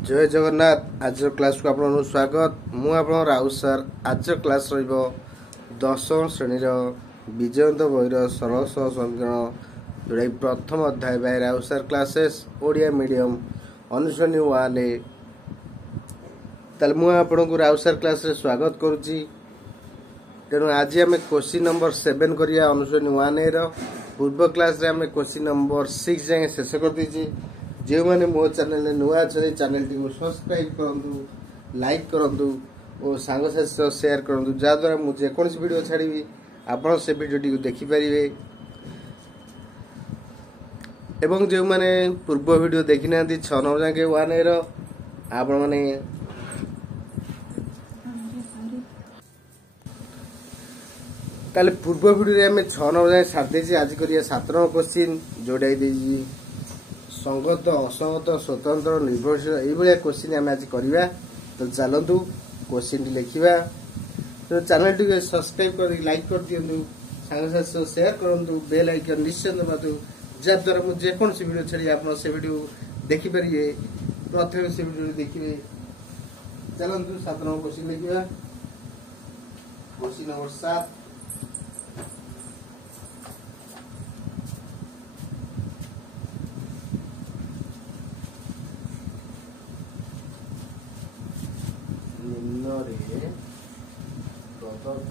जय जगन्नाथ। आज क्लास को आपन स्वागत। मु आप राउत सर। आज क्लास रहिबो दशम श्रेणी विजयंत बहिर सरल सहज समीकरण जोड़ा प्रथम अध्याय by Raut sir classes Odia medium अनुश्रेणी 1 ताल मु आपन को राउत सर क्लास रे स्वागत करूची। तेणु आज आम क्वेश्चन नंबर 7 करिया अनुश्रेणी 1 रो। पूर्व क्लास रे आम क्वेश्चन नंबर 6 जाए शेष कर दीजिए। जो मैंने मो चैनल नुआ अच्छे चैनल टी सब्सक्राइब करूँ, लाइक करूँ और सांगसाथी शेयर करूँ, जहाद्वारा मुझे जेकोसी वीडियो छाड़ी आप से वीडियो टी देखिपारे। एवं जो मैंने पूर्व वीडियो देखी ना 6 नंबर जाके 1 रो आपण माने ताले पूर्व वीडियो में 6 नंबर जाए साथ दे। आज करिया 7 नंबर क्वेश्चन जोड़ा दे संगत असंगत स्वतंत्र निर्भरशील ये क्वेश्चन आम आज करवा। तो चलतु क्वेश्चन टी लिखा। तो चैनल टी सब्सक्राइब कर लाइक कर दिंतु, सांगसाथी शेयर करूँ, बेल आइकन निश्चय दबातु, जहाद्वारा मुझे जेकोसी वीडियो छाड़ी आप से वीडियो देखिपारे। प्रथम से वीडियो देखिए। चलतु 7 नंबर क्वेश्चन लिखा। क्वेश्चन नंबर 7 प्रदत्त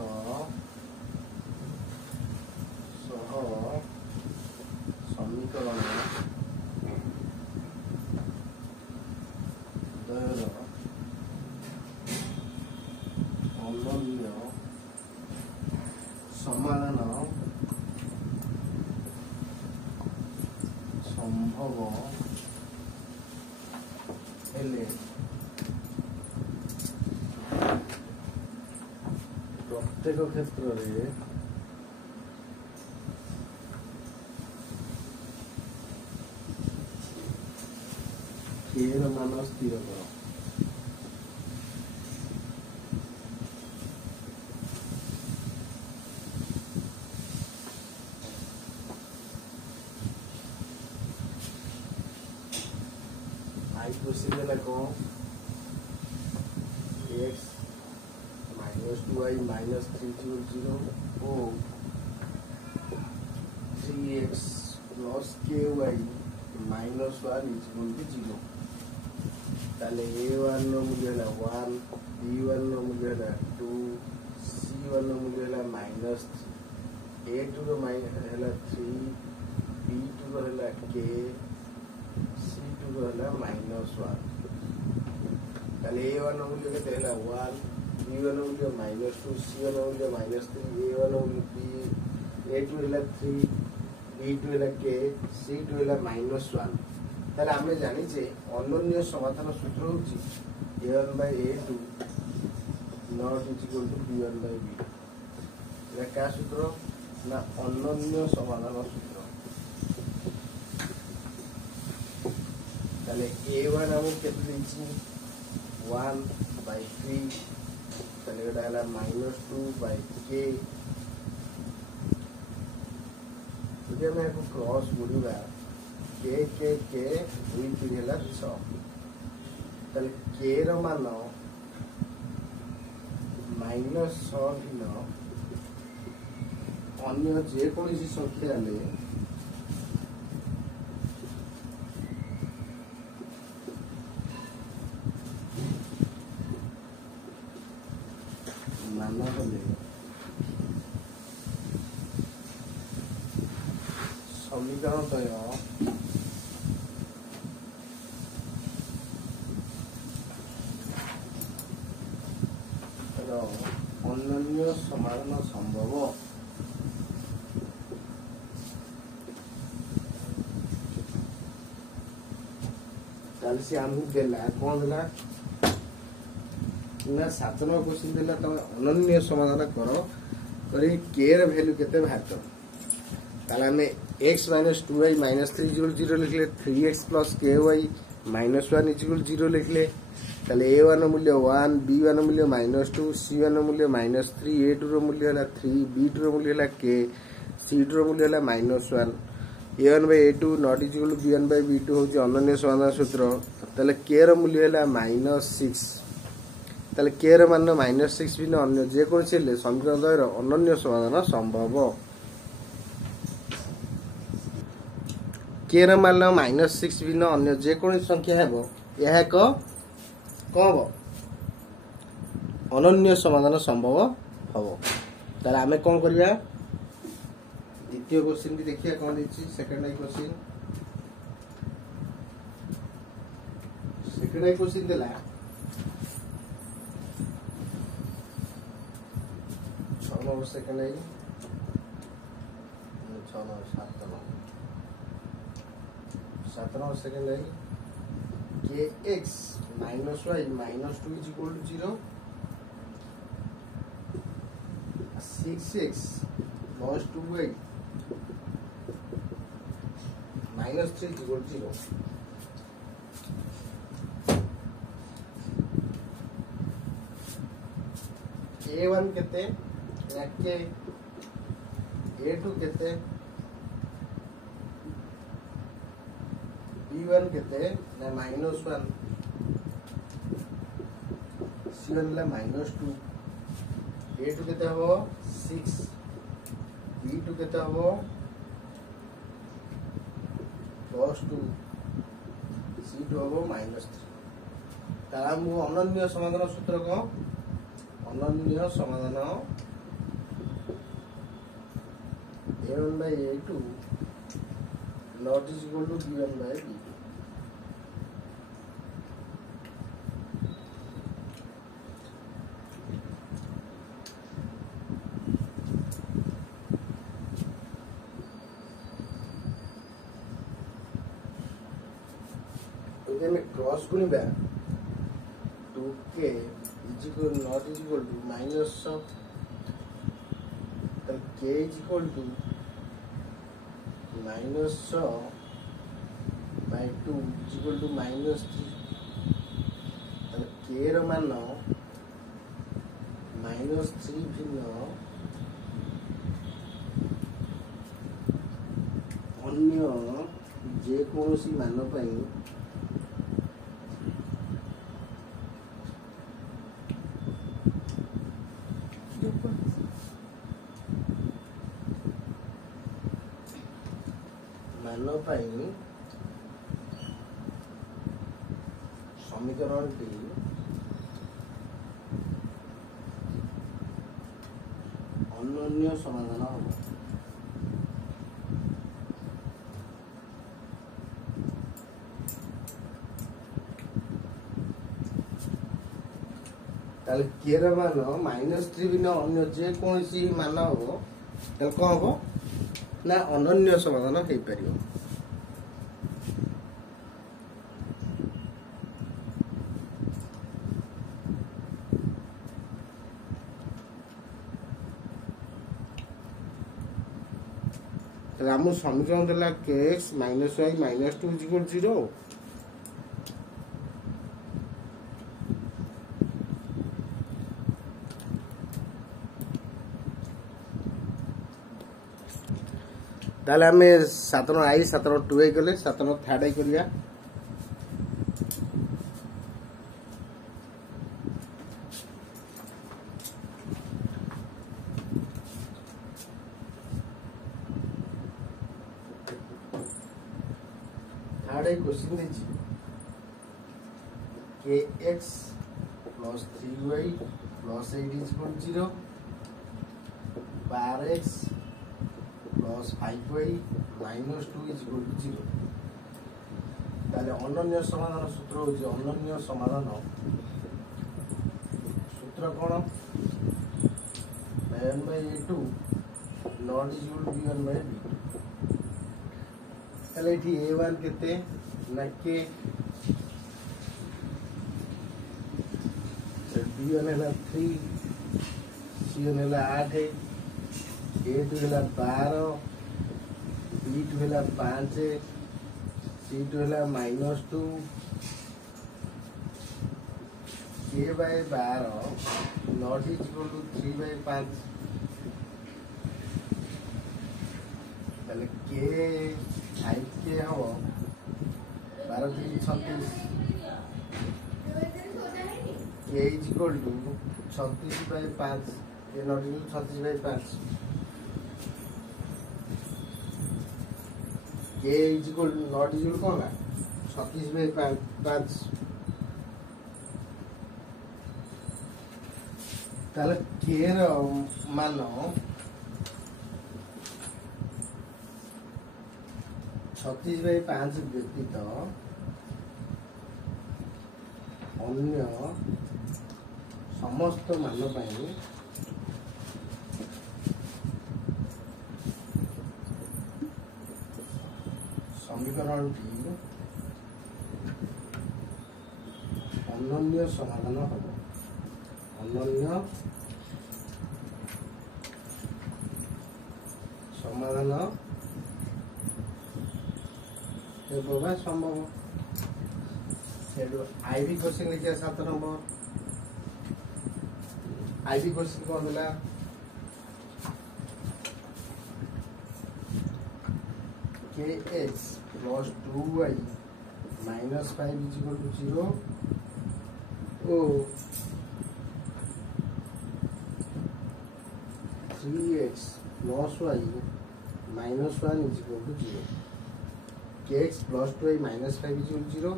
समीकरण अनन्य समाधान संभव हेले प्रत्येक क्षेत्र में केर मान स्थिर कर। आई क्वेश्चन देला कौन x -2y -3 0 और 3x plus ky -1 = 0। ताले a1 नो मूल्य है 1, b1 नो मूल्य है 2, c1 नो मूल्य है -3, a2 नो है 3, b2 नो है k, c2 नो है -1। ताले a1 नो मूल्य केते है 1, b1 नो मूल्य -2, c1 नो मूल्य -3, a1 नो मूल्य a2 है 3, b2 है k, c2 है -1। ताले आमे जानि जे अनन्य समाधान सूत्र होची a1/a2 not equal to b1/b2। एला का सूत्र ना अनन्य समाधान सूत्र। ताले a1 हम केते दिछि 1/3। ताले एटा हला -2/k। যদি আমি একটু ক্রস গুড়িবা k k k 2 3 ହେଲା 6। তাহলে k ର ମାନ -6 ଭିନ୍ନ ଅନ୍ୟ ଯେ କୌଣସି ସଂଖ୍ୟା ହେଲେ ମାନ ହେଲେ समीकरण तय अनन्य समाधान संभव। ताले से आमु देला कोन देला ना 7 नंबर क्वेश्चन देला त अनन्य समाधान करो करी k र वैल्यू केते भात। ताले हमें x -2y -3 = 0 लिखले, 3x plus ky -1 = 0 लिखले। ताले a1 मूल्य 1, b1 मूल्य -2, c1 मूल्य -3, a2 मूल्य है 3, b2 मूल्य है k, c2 मूल्य है -1। a1/a2 not is equal to b1/b2 होची अनन्य समाधान सूत्र ताले k ର मूल्य हैला -6 ताले k ର मान -6 बिना अन्य जे कोन से समीकरण द्वयर अनन्य समाधान संभव k ର मान -6 बिना अन्य जे कोन संख्या हेबो यह एक कोन अनन्य समाधान संभव हबो ताले आमे कोन करिया द्वितीय क्वेश्चन भी देखिए कौन दिछि सेकंड आई क्वेश्चन देला 6 number second I 6 number 7 number second I kx minus y minus 2 is equal to 0 6x plus 2y minus 3 is equal to 0 a1 केते याके a2 केते b1 केते ना -1 c1 ला -2 a2 केते हो 6 b2 केते हो +2 c2 हो -3 तारा मु अनन्य समाधान सूत्र को अनन्य समाधान a1/a2 not is equal to b1/b2 में cross गुणिबा 2k is equal not is equal to minus of k is equal to minus by 2 is equal to -3 k ର ମାନ -3 भिन्न अन्य जे कोनोसी मान पई मान पाई समीकरण टी अनन्य समाधान हम ताले के र मान -3 बिना अन्य जे कोनसी मान हो ताले कोन हो ना अनन्य समाधान हो पारियो रामु समीकरण देला kx - y - 2 = 0 ताले हमें 7 नो आई 7 नो 2 आई गले 7 नो 3 आई करिया थर्ड आई क्वेश्चन देछि kx plus 3y plus 8 is equal to 0 12x plus 5y minus 2 is equal to 0 ताले अनन्य समाधान सूत्र होछि अनन्य समाधान सूत्र कोन a1/a2 not is equal to b1/b2 ताले एठी a1 केते ना के b1 है 3 c1 है 8 a2 है 12 b2 है 5 c2 है -2 k/12 not is equal to 3/5 ताले k 5k हम 12 3 36 k is equal to 36/5 k not equal to 36/5 k is equal to not is equal to कौन है 36/5 ताले k ର मान 36/5 व्यतीत अन्य समस्त मान समीकरण अनन्य समाधान हम अनन्य समाधान संभव आईबी क्वेश्चन लिखा 7 नंबर आईबी क्वेश्चन कौन है kx plus 2y minus 5 is equal to 0 or 3x plus y minus 1 is equal to 0 kx plus 2y minus 5 is equal to 0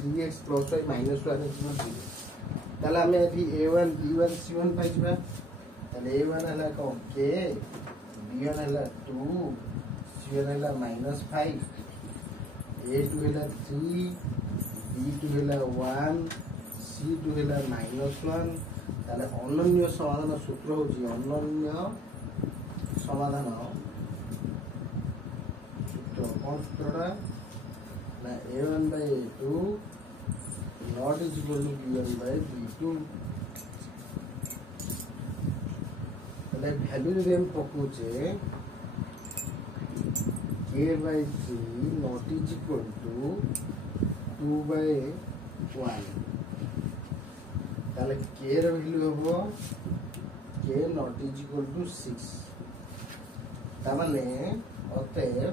3x plus y minus 1 is equal to 0 ताले हमें अभी a1 b1 c1 पाइबा ताले a1 हला कौन k b1 हला 2 c1 हला -5 a2 हला 3 b2 हला 1 c2 हला -1 ताले अनन्य समाधान सूत्र होची अनन्य समाधान सूत्र कौन सूत्रटा ना a1 by a2 not is equal to b1 by b2 ताले वैल्यू रे हम पकोचे k by 3 not is equal to 2 by 1 ताले k रे वैल्यू होबो k not is equal to 6 ता माने अतएव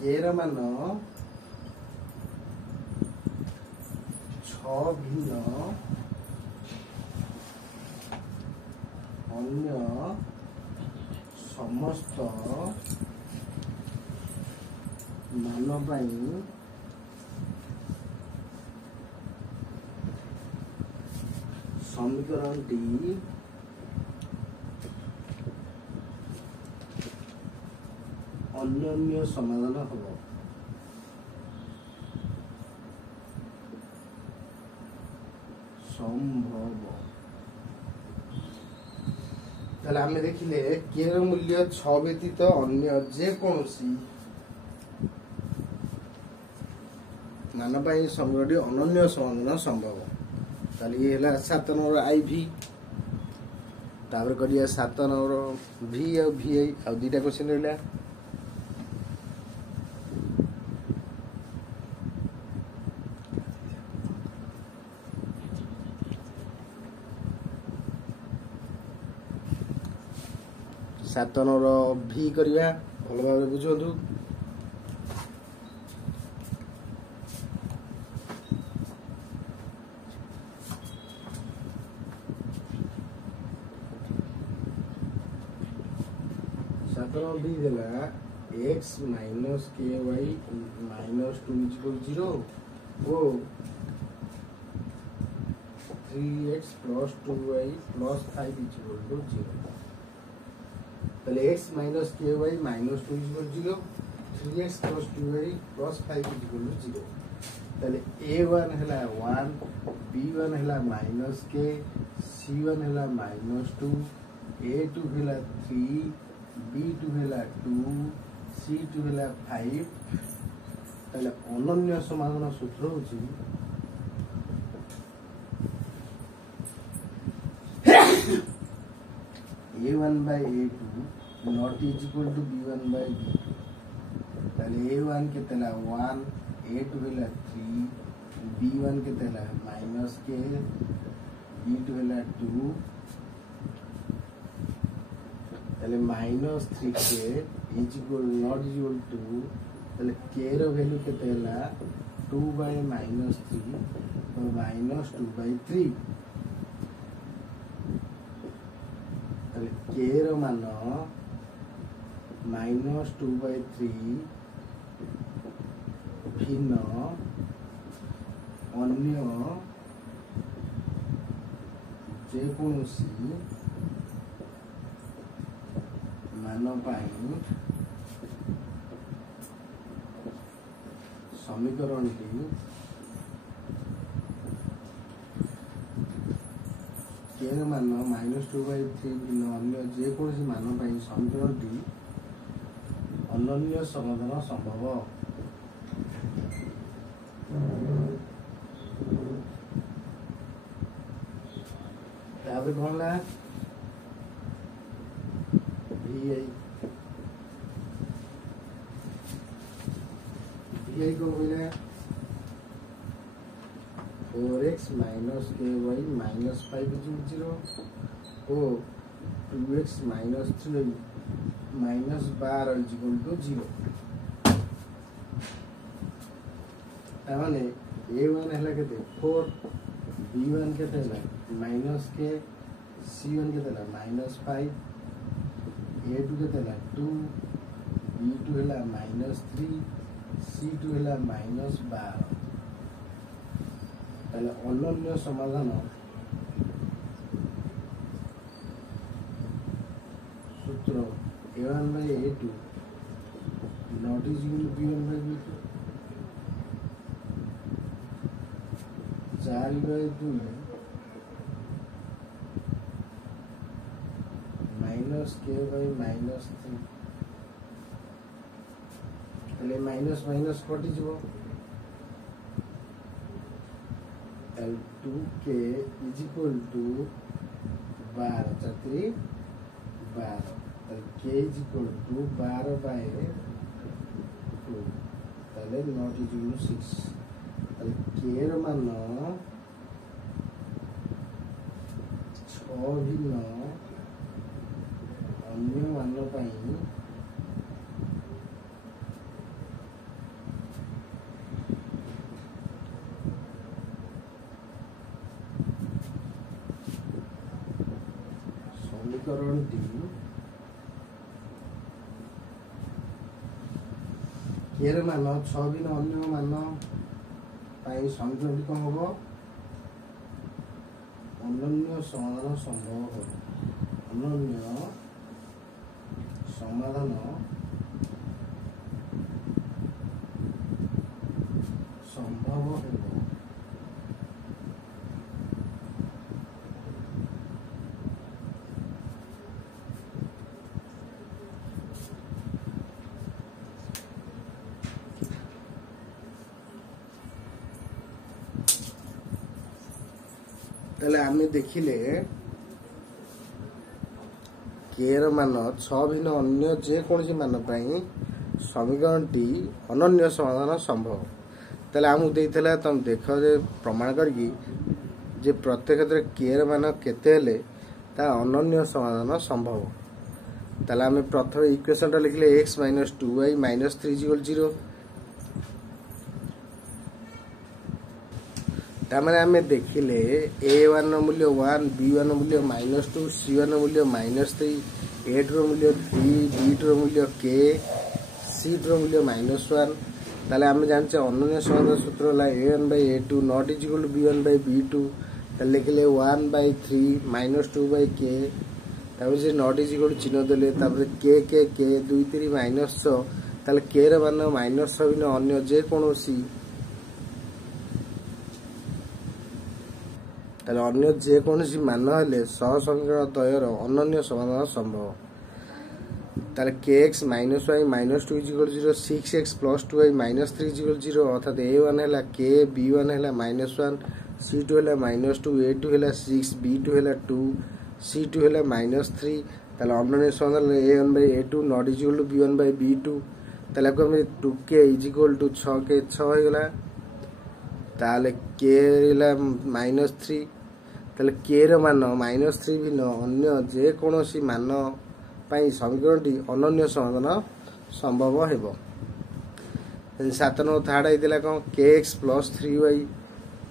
k रे मान 6 भिन्न अन्य समस्त मान पाई समीकरण टी अन्योन्य समाधान हम संभव ताले आमे देखिले के र मूल्य 6 व्यतीत अन्य जे कोनोसी मान पाई समीकरणटी अनन्य समाधान संभव ताले ये हला 7 नंबर आईवी तापर करिया 7 नंबर भी और वीआई और दुटा क्वेश्चन रहला 7 नंबर भी करिया भल भाव बुझंतु 7 नंबर भी देला x minus ky minus 2 is equal to 0 O 3x plus 2y plus 5 is equal to 0 ताले x minus ky minus 2 is equal to 0 3x plus 2y plus 5 is equal to 0 ताले a1 हला 1 b1 हला minus k c1 हला minus 2 a2 हला 3 b2 हला 2 c2 हला 5 ताले अनन्य समाधान सूत्र होची a1 by a2 not is equal to b1 by b2 ताले a1 के तला 1 a2 हला 3 b1 के तला minus k b2 हला 2 ताले -3k is equal not equal to ताले k रो वैल्यू केते हला 2/-3 तो -2/3 ताले k रो मान -2/3 भिन्न अन्य जेकोसी मान समीकरण के मान -2/3 भिन्न अन्य जेकोसी मान समीकरण अनन्य समाधान संभव। तापर कौन ला vi को बोला 4x - ky -5 = 0 और 2x - 3y -12 = 0 तामाने a1 हला केते 4 b1 केते हला -k c1 केते हला -5 a2 केते हला 2 b2 हला -3 c2 हला -12 ताले अनन्य समाधान सूत्र a1/a2 not is equal to b1/b2 4/2 -k/-3 ताले माइनस माइनस कटि जीवो L2k is equal to 12 4 12 k is equal to 12/2 ताले not is equal to 6 ताले k रो मान 6 भिन्न अन्य मान समीकरण के मान 6 भिन्न अन्य मान समीकरण कौन हम अनन्य समाधान संभव हो अनन्य समाधान संभव हो ताले आमे देखिले के मान 6 भिन्न अन्य जेकोसी मान समीकरण टी अनन्य समाधान संभव ताले आमु देइथला तुम देख जे प्रमाण करकी जे प्रत्येक क्षेत्र के मान केते हेले ता अनन्य समाधान संभव ताले आमे प्रथम इक्वेशन टा लिखले x - 2y - 3 = 0 तामने आमे देखिले a1 रो मूल्य 1 b1 रो मूल्य -2 c1 रो मूल्य -3 a2 रो मूल्य 3 b2 रो मूल्य k c2 रो मूल्य -1 ताले आमे जानचे अनन्य समाधान सूत्र होला a1/a2 not is equal to b1/b2 ताले लिखले 1/3 -2/k तापर जे not is equal to चिन्ह देले तापर k 2 3 -6 ताले k रो मान -6 बिना अन्य जे कोनोसी ताले अन्य जे कोनोसी मान हेले सह समीकरण द्वयर अनन्य समाधान संभव ताले kx - y - 2 = 0 6x + 2y - 3 = 0 अर्थात a1 हैला k b1 हैला -1 c2 हैला -2 a2 हैला 6 b2 हैला 2 c2 हैला -3 ताले अनन्य समाधान a1/a2 not is equal to b1/b2 ताले को हम 2k is equal to 6k 6 हो गला ताले k हैला -3 ताले k रो मान -3 भिन्न अन्य जे कोनोसी मान समीकरणटी अनन्य समाधान संभव हेब 7 नंबर थर्ड होता कौन kx plus 3y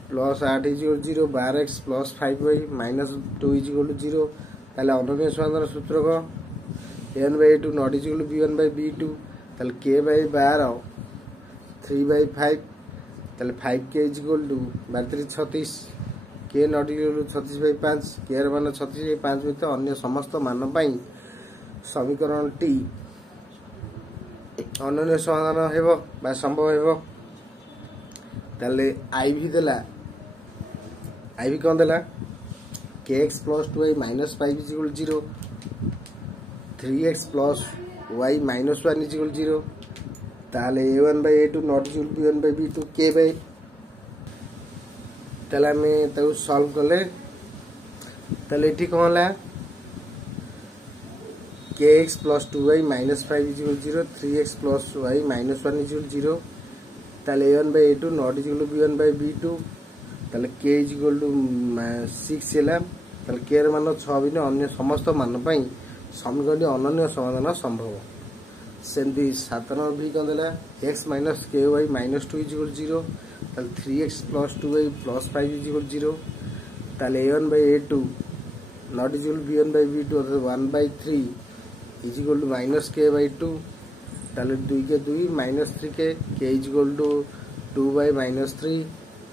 plus 8 equal 0 12x plus 5y minus 2 equal 0 ताले अनन्य समाधान सूत्र कौन a1/a2 नॉट इजिकल b1/b2 ताले k/12 3/5 ताले 5k equal 36 k not equal 36/5 k मान 36/5 में अन्य समस्त मान समीकरण टी अनन्य समाधान हेब बा संभव हेब ताले आईवी देला आईवी कौन देला kx plus 2y minus 5 equal 0 3x plus y minus 1 equal 0 ताले a1/a2 not is equal b1/b2 k bye ताले हमें ताऊ सॉल्व कले ताले एठी कौन होला kx plus 2y minus 5 equal 0 3x plus y minus 1 equal 0 ताले a1/a2 नॉट इजिकल b1/b2 ताले k इजिकल 6 हैला ताले k मान 6 बिना अन्य समस्त मान समीकरण अनन्य समाधान संभव सेमती 7 नंबर भी कौन देला x minus ky minus 2 equal 0 ताले 3x plus 2y plus 5 equal 0 ताले a1/a2 नॉट इजिकल b1/b2 अर्थात 1/3 इजिकल टू माइनस k/2 ताले 2 के 2 minus 3k k is equal to 2/-3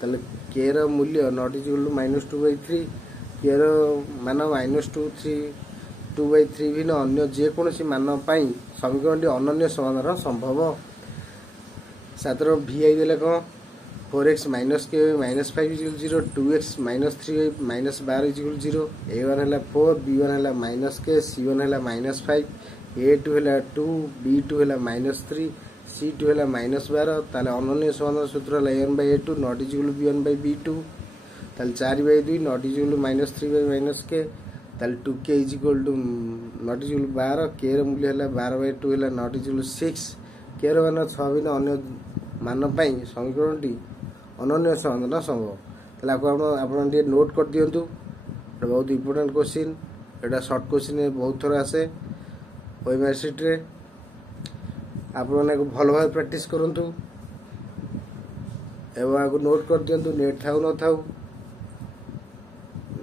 ताले k र मूल्य नॉट इजिकल टू -2/3 k र मान -2/3 भी अन्य जेकोसी मान समीकरण अनन्य समाधान संभव 7 vi देले कौन 4x minus k minus 5 equal 0 2x minus 3y minus 12 equal 0 a1 है 4 b1 है माइनस k c1 है माइनस 5 a2 है 2 b2 है माइनस 3 c2 है माइनस 12 ताले अनन्य समाधान सूत्र है a1/a2 नॉट इजिकल b1/b2 ताले 4/2 नॉट इजिकल -3/-k ताले 2k equal to not equal 12 k र मूल्य है 12/2 है नॉट इजिकल 6 k र मान 6 बिना अन्य मान समीकरण अनन्य समाधान संभव ताले आपन नोट कर दियंतु बहुत इंपोर्टेंट क्वेश्चन एटा शॉर्ट क्वेश्चन बहुत थोड़ा आसे ओएमआरसीट रे आप भल भाव प्रैक्टिस करंतु एवं आगु नोट कर दियंतु नेट थाउ न थाउ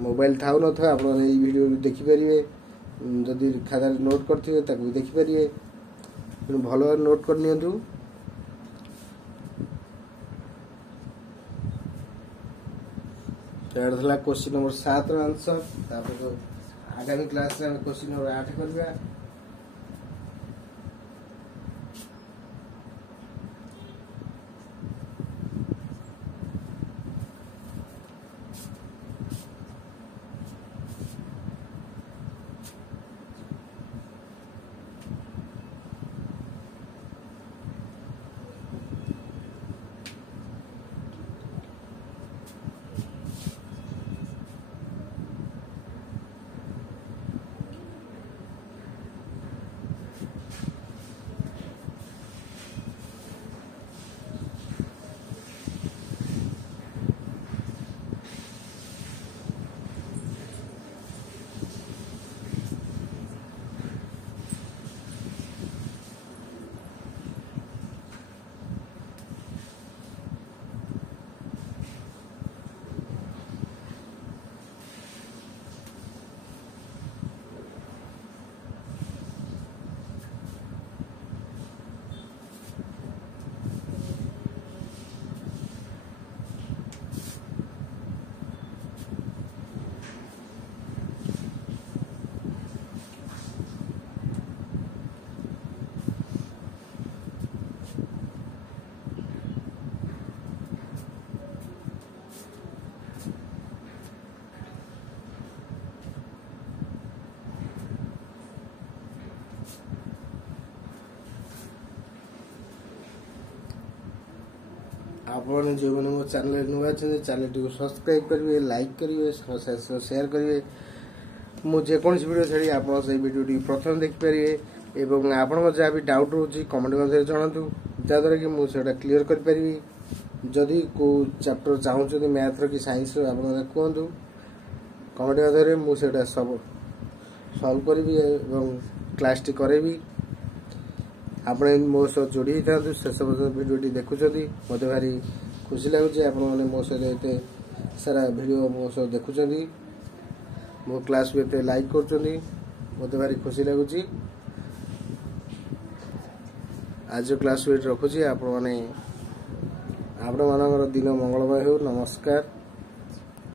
मोबाइल थाउ न थाउ आप वीडियो देखि परिवे जदि खाता नोट करथिबे ताकू देखि परिवे भल भाव नोट कर नियंतु क्वेश्चन नंबर 7 आंसर आगामी क्लास में क्वेश्चन नंबर 8 करबा आप जो मैंने मो चैनल नुआ चैनल टी सब्सक्राइब करेंगे लाइक करेंगे शेयर करेंगे मुझे वीडियो छाड़ी आप वीडियो टी प्रथम देखिपारे एवं आपण जहाँ भी डाउट रोचे कमेंट मध्य जनातु जहाँद्वारा कि मुझे क्लीयर करी जदि को चैप्टर चाहूँ मैथ कि साइंस आप कहतु कमेंट मध्य मुझे सब सल्व करी क्लासटी करेबी आपण मो सह जोड़ी था शेष पर्यटन भिडियोटी देखुंट मत भारी खुशी लगुच आपण मैंने मो सहित एते सारा भिडियो मो सह देखुंट मो क्लास भी एते लाइक कर मत भारी खुशी लगुच आज क्लास भी रखुची आपण माने दिन मंगलमय हो। नमस्कार।